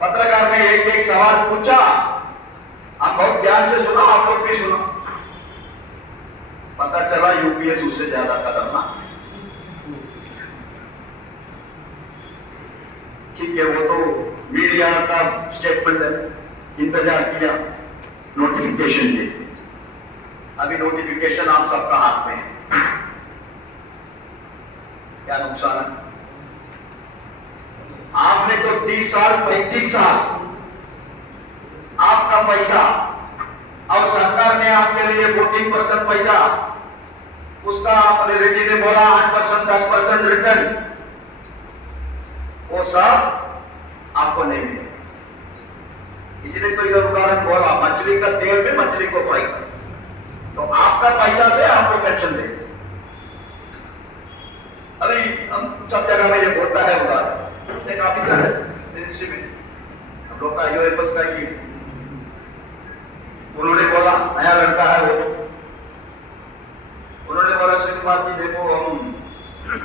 पत्रकार ने एक एक सवाल पूछा, आप बहुत ध्यान से सुना, आप लोग भी सुना। पता चला यूपीएस उससे ज्यादा खतरनाक है। ठीक है, वो तो मीडिया का स्टेटमेंट है, इंतजार किया नोटिफिकेशन के। अभी नोटिफिकेशन आप सबका हाथ में है, क्या नुकसान है? आपने तो 30 साल 35 साल आपका पैसा, और सरकार ने आपके लिए 14% पैसा, उसका आपने रेड्डी ने बोला 8% 10% रिटर्न, वो सब आपको नहीं मिलेगा। इसलिए तो इधर उदाहरण बोला, मछली का तेल में मछली को फ्राई कर, तो आपका पैसा से आपको पेंशन दे। अभी हम सब जगह में ये बोलता है उदाहरण, एक ऑफिसर है मिनिस्ट्री में, हम लोग का यूएफएस का ही, उन्होंने बोला नया लड़का है वो, उन्होंने बोला सुनील कुमार जी देखो, हम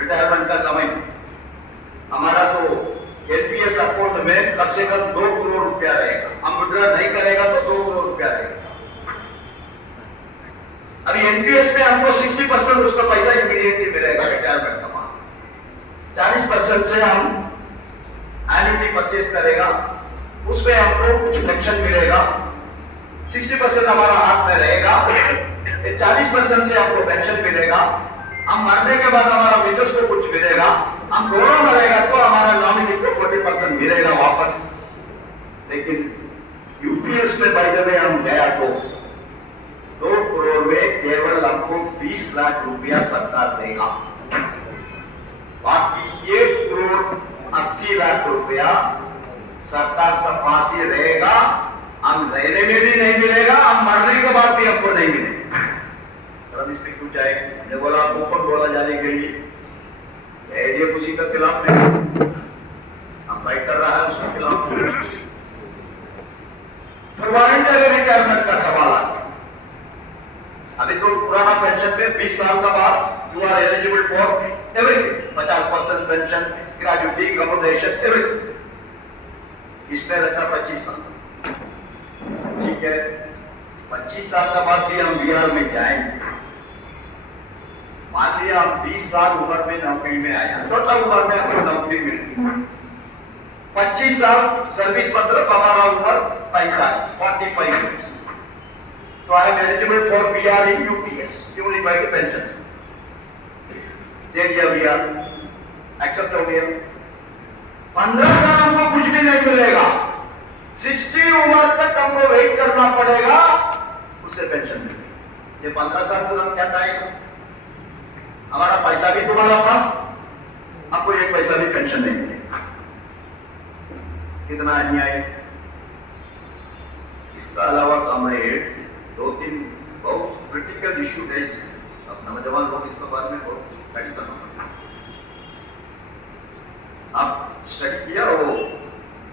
रिटायरमेंट का समय, हमारा तो एनपीएस अकाउंट में कम से कम 2 करोड़ रुपया रहेगा, हम विड्रॉ नहीं करेगा तो 2 करोड़ रुपया रहेगा। अभी एनपीएस में हमको 60% उसका पैसा इमीडिएटली मिलेगा रिटायरमेंट का, 40% से हम एन्युटी परचेस करेगा, उसमें हमको कुछ पेंशन मिलेगा, 60% हमारा हाथ में रहेगा, 40% से हमको पेंशन मिलेगा, हम मरने के बाद हमारा मिसेस को कुछ मिलेगा, हम दोनों मरेगा तो हमारा नॉमिनी को 40% मिलेगा वापस। लेकिन यूपीएस में बाय द वे हम गया तो 2 करोड़ में केवल हमको 20 लाख रुपया सरकार देगा, बाकी 1 करोड़ 80 लाख रुपया सरकार का पास ही रहेगा, हम रहने में भी नहीं मिलेगा, हम मरने के बाद भी हमको नहीं मिलेगा। हमने बोला ओपन बोला जाने के लिए, एडीएफ उसी के खिलाफ नहीं, हम फाइट कर रहा है उसके खिलाफ। फिर वॉलंटरी रिटायरमेंट का सवाल आ गया। अभी तो पुराना पेंशन में 20 साल का बाद you are eligible for everything, 50% pension, gratuity, accommodation, everything. इसमें रखा 25 साल, ठीक है। 25 साल का बाद भी हम बिहार में जाएंगे, मान लिया हम 20 साल उम्र में नौकरी में आया, छोटा उम्र में हमको नौकरी मिली, 25 साल सर्विस मतलब हमारा उम्र 45 years, तो I am eligible for VR in UPS, unified pension. दे दिया बीआर, एक्सेप्ट हो गया। 15 साल हमको कुछ भी नहीं मिलेगा, 60 उम्र तक हमको वेट करना पड़ेगा, उससे पेंशन मिलेगी। ये 15 साल तुरंत क्या कहेगा, हमारा पैसा भी तुम्हारा पास, आपको 1 पैसा भी पेंशन नहीं मिलेगा। कितना अन्याय। इसका अलावा कॉमरेड्स 2-3 बहुत क्रिटिकल इश्यू है, अब नौजवान लोग इसके बारे में बहुत स्टडी करना पड़ता है। आप स्टडी किया वो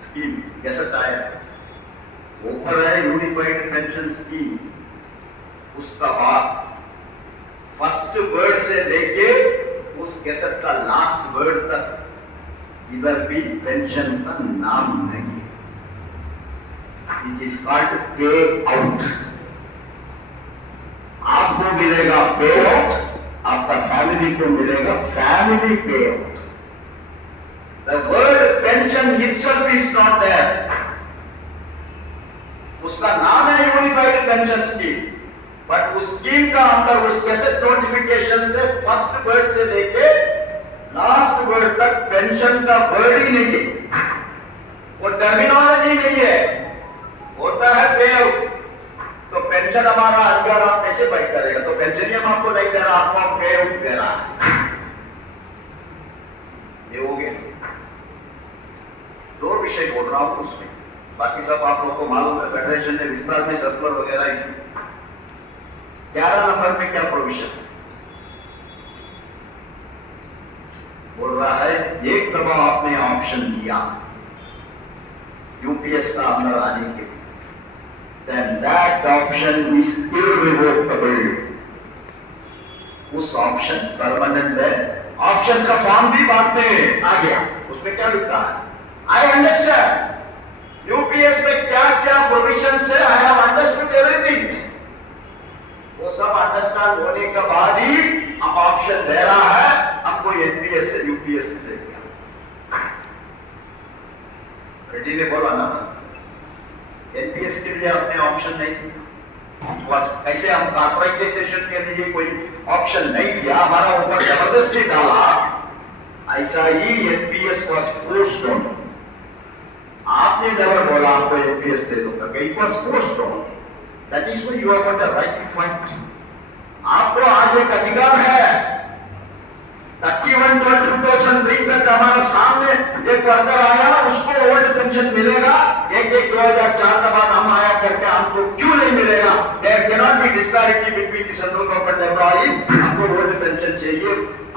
स्कीम कैसा आया, ऊपर है यूनिफाइड पेंशन स्कीम, उसका बाद फर्स्ट वर्ड से लेके उस गैसेट का लास्ट वर्ड तक इधर भी पेंशन का नाम नहीं है। इट इज कॉल्ड पे आउट। आपको मिलेगा पे आउट, आपका फैमिली को मिलेगा family payout. The word pension itself is not there, उसका नाम है यूनिफाइड पेंशन स्कीम, बट उस स्कीम का अंदर उस गैसेट नोटिफिकेशन से फर्स्ट वर्ड से लेके लास्ट वर्ड तक पेंशन का वर्ड ही नहीं है, वो टर्मिनोलॉजी नहीं है, होता है पे आउट। तो पेंशन हमारा अधिकार आप कैसे फाइट करेगा, तो पेंशन ही हम आपको नहीं दे रहा, आपको पे आउट दे रहा है। ये हो गया। 2 विषय बोल रहा हूं उसमें, बाकी सब आप लोग को मालूम है, फेडरेशन ने विस्तार में सर्कुलर वगैरह इशू। 11 नंबर में क्या प्रोविजन बोल रहा है, एक दफा आपने ऑप्शन दिया यूपीएस का अंदर आने के लिए, then that option is irrevocable, उस ऑप्शन परमानेंट है। ऑप्शन का फॉर्म भी बाद में आ गया, उसमें क्या लिखा है, आई अंडरस्टैंड साल होने के बाद ही हम ऑप्शन दे रहा है हमको एनपीएस से यूपीएस में दे दिया। रेड्डी ने बोला ना, एनपीएस के लिए अपने ऑप्शन नहीं दिया। कैसे हम कॉर्पोरेटाइजेशन के लिए कोई ऑप्शन नहीं दिया, हमारा ऊपर जबरदस्ती डाला, ऐसा ही एनपीएस वाज फोर्स्ड ऑन। आपने नेवर बोला आपको एनपीएस दे दूंगा, it was forced on. That is why you have got the right to fight. आपको आज एक अधिकार है। 31/2003 तक हमारे सामने एक वर्कर आया, उसको ओल्ड पेंशन मिलेगा, एक 2004 के बाद हम आया करके हमको क्यों नहीं मिलेगा? There can not be disparity between the central government employees, हमको ओल्ड पेंशन चाहिए।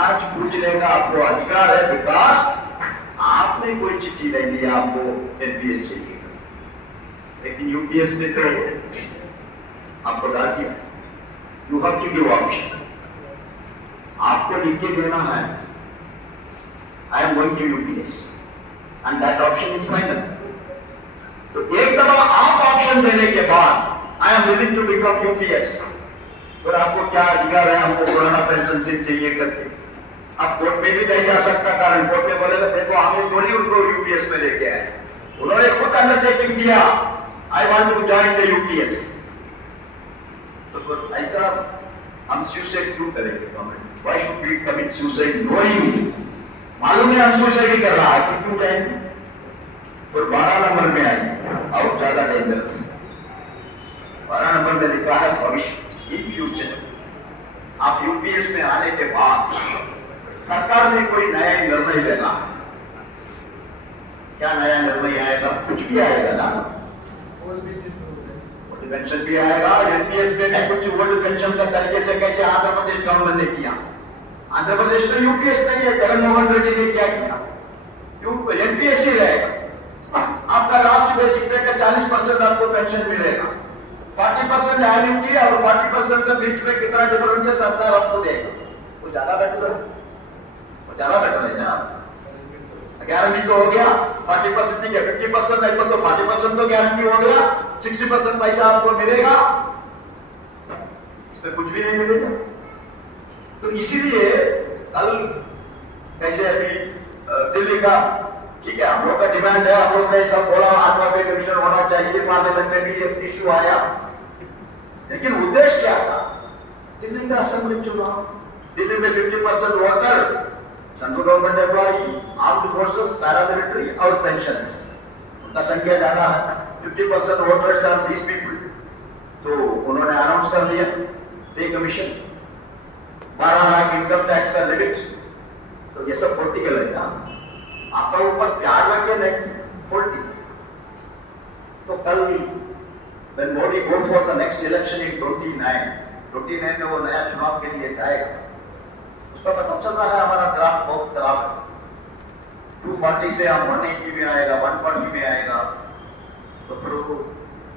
आज पूछने का आपको अधिकार है, बिकॉज आपने कोई चिट्ठी नहीं दी, आपको एनपीएस चाहिए। लेकिन यूपीएस में तो आपको डाल दिया, you have to give option. आपको लिख के देना है, I am going to UPS and that option is final. तो एक दफा आप ऑप्शन देने के बाद I am willing to become UPS, फिर आपको क्या अधिकार है हमको पुराना पेंशन सिर्फ चाहिए करके? आप कोर्ट में भी नहीं जा सकता, कारण कोर्ट में बोलेगा देखो हमने थोड़ी उनको यूपीएस में लेके आए, उन्होंने खुद अंडरटेकिंग दिया, I want to join the UPS. तो ऐसा हम सुसाइड क्यों करेंगे? Government why should we commit suicide knowing? मालूम है हम सुसाइड ही कर रहा है, तो क्यों जाएंगे? तो 12 नंबर में आई और ज्यादा डेंजरस। 12 नंबर में लिखा है भविष्य, इन फ्यूचर। आप यूपीएस में आने के बाद सरकार ने कोई नया निर्णय लेना है, क्या नया निर्णय आएगा? कुछ भी आएगा ना, पेंशन भी आएगा, एनपीएस में भी कुछ ओल्ड पेंशन का तरीके से कैसे आंध्र प्रदेश गवर्नमेंट ने किया। आंध्र प्रदेश में यूपीएस नहीं है, जगनमोहन रेड्डी ने क्या किया? एनपीएस ही रहेगा। आपका लास्ट बेसिक पे का 40% आपको पेंशन मिलेगा, 40% एन्युटी और 40% के बीच में कितना डिफरेंस है सरकार आपको देगा। वो ज्यादा बेटर है, वो ज्यादा बेटर है ना। गारंटी तो हो गया 40% से 50% नहीं तो 40% तो गारंटी हो गया, 60% पैसा आपको मिलेगा, इसमें कुछ भी नहीं मिलेगा। तो इसीलिए कल कैसे अभी दिल्ली का ठीक है, हम लोग का डिमांड है, हम लोग ने सब बोला 8वां पे कमीशन होना चाहिए, पार्लियामेंट में भी एक इश्यू आया, लेकिन उद्देश्य क्या था? दिल्ली में असेंबली चुनाव, दिल्ली में 50% voter central government employee, armed forces, paramilitary और पेंशनर्स, उनका संख्या ज्यादा है। 50% वोटर्स आर दीस पीपल। तो उन्होंने अनाउंस कर दिया पे कमीशन, 12 लाख इनकम टैक्स का लिमिट। तो ये सब पॉलिटिकल है ना, आपका ऊपर प्यार लग गया नहीं, पॉलिटिकल। तो कल when Modi go for the next election in 29 में वो नया चुनाव के लिए जाएगा, उसका पता चल रहा है हमारा ग्राफ बहुत खराब है। 240 से हम 180 में आएगा, 140 में आएगा, तो फिर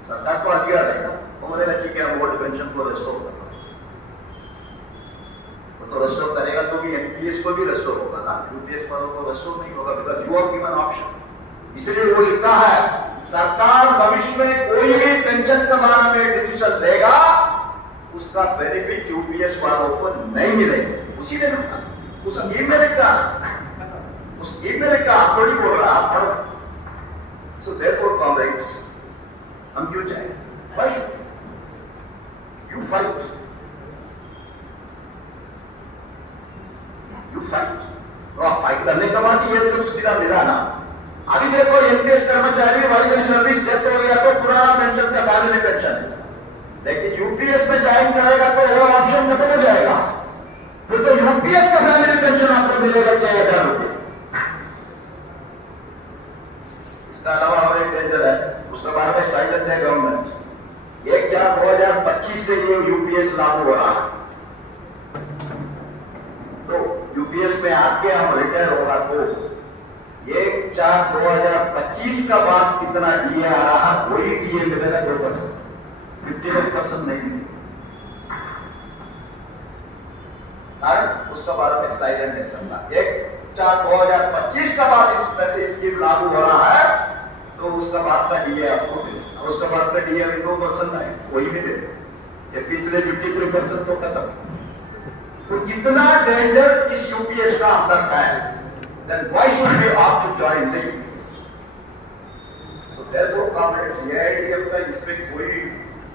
सरकार को अधिकार रहेगा, वो बोलेगा ठीक है हम ओल्ड पेंशन को रेस्टोर करना, तो रेस्टोर करेगा तो भी एनपीएस को भी रेस्टोर होगा ना, यूपीएस पर को रेस्टोर नहीं होगा, because you are given option. इसलिए वो लिखता है सरकार भविष्य में कोई भी पेंशन के बारे में डिसीजन लेगा, उसका बेनिफिट यूपीएस वालों को नहीं मिलेगा। उसी ने लिखा, उस ईमेल लिखा, उस ईमेल लिखा, आप थोड़ी बोल रहा, आप पढ़ो। सो देयरफॉर कॉमरेड्स, हम क्यों जाएं? Fight, you fight, you fight. तो आप फाइट करने के बाद ये सब सुविधा मिला ना। अभी देखो एनपीएस कर्मचारी वाइड सर्विस डेथ हो गया तो पुराना पेंशन का फैमिली पेंशन है, लेकिन यूपीएस में ज्वाइन करेगा तो वो ऑप्शन खत्म हो जाएगा, फिर तो यूपीएस का फैमिली पेंशन आपको मिलेगा 6000 रुपए। इसका अलावा और एक डेंजर है, उसके बारे में साइलेंट है गवर्नमेंट। 1/4/2025 से ये यूपीएस लागू हो रहा है, तो यूपीएस में आके हम रिटायर होगा तो 1/4/2025 का बाद कितना डीए आ रहा है, वही डीए मिलेगा 2%, 51% नहीं मिलेगा। कारण उसका बारे में साइलेंट है सरकार। 1/4/2025 का बाद इस स्कीम लागू हो रहा है, तो उसका बाद का डीए आपको मिलेगा, उसका बाद का डीए भी 2% है, वही मिलेगा। ये पिछले 53% तो खत्म। तो इतना डेंजर इस यूपीएस का अंदर है, then why should we opt to join the UPS? So therefore, comrades, AIDF का इसमें कोई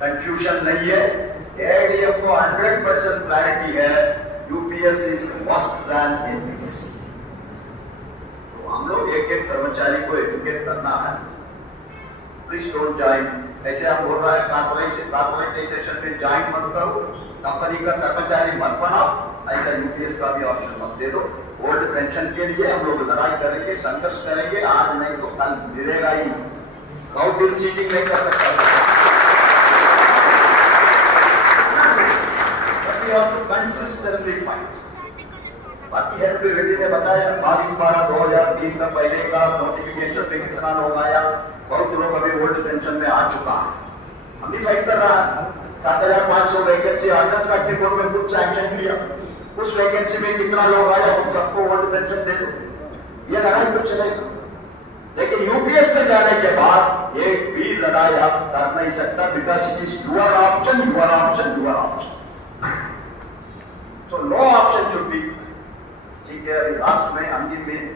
कंफ्यूजन नहीं है। AIDF को 100% क्लैरिटी है, UPS is must then NPS. तो हम लोग एक एक कर्मचारी को एजुकेट करना है, प्लीज डोंट ज्वाइन। ऐसे हम बोल रहा है कॉर्पोरेटाइजेशन में ज्वाइन मत करो, कंपनी का कर्मचारी मत बनाओ, ऐसा यूपीएस का भी ऑप्शन मत दे दो। ओल्ड पेंशन के लिए हम लोग लड़ाई करेंगे, संघर्ष करेंगे, आज नहीं तो कल मिलेगा ही। बहुत दिन चीटिंग नहीं कर सकता। Consistently fight. बाकी हेल्थ रेड्डी ने बताया 22/12/2003 का पहले का नोटिफिकेशन पे कितना लोग आया, बहुत लोग अभी ओल्ड पेंशन में आ चुका है। हम भी फाइट कर रहा है। 7,500 वैकेंसी ऑर्डिनेंस फैक्ट्री बोर्ड में कुछ सैंक्शन किया, उस वैकेंसी में कितना लोग आया उन सबको ओल्ड पेंशन दे दो, ये लड़ाई तो चलेगा। लेकिन यूपीएस में जाने के बाद एक भी लड़ाई आप कर नहीं सकता, because it is your option, your option, your option. So no option should be. ठीक है, अभी लास्ट में अंतिम में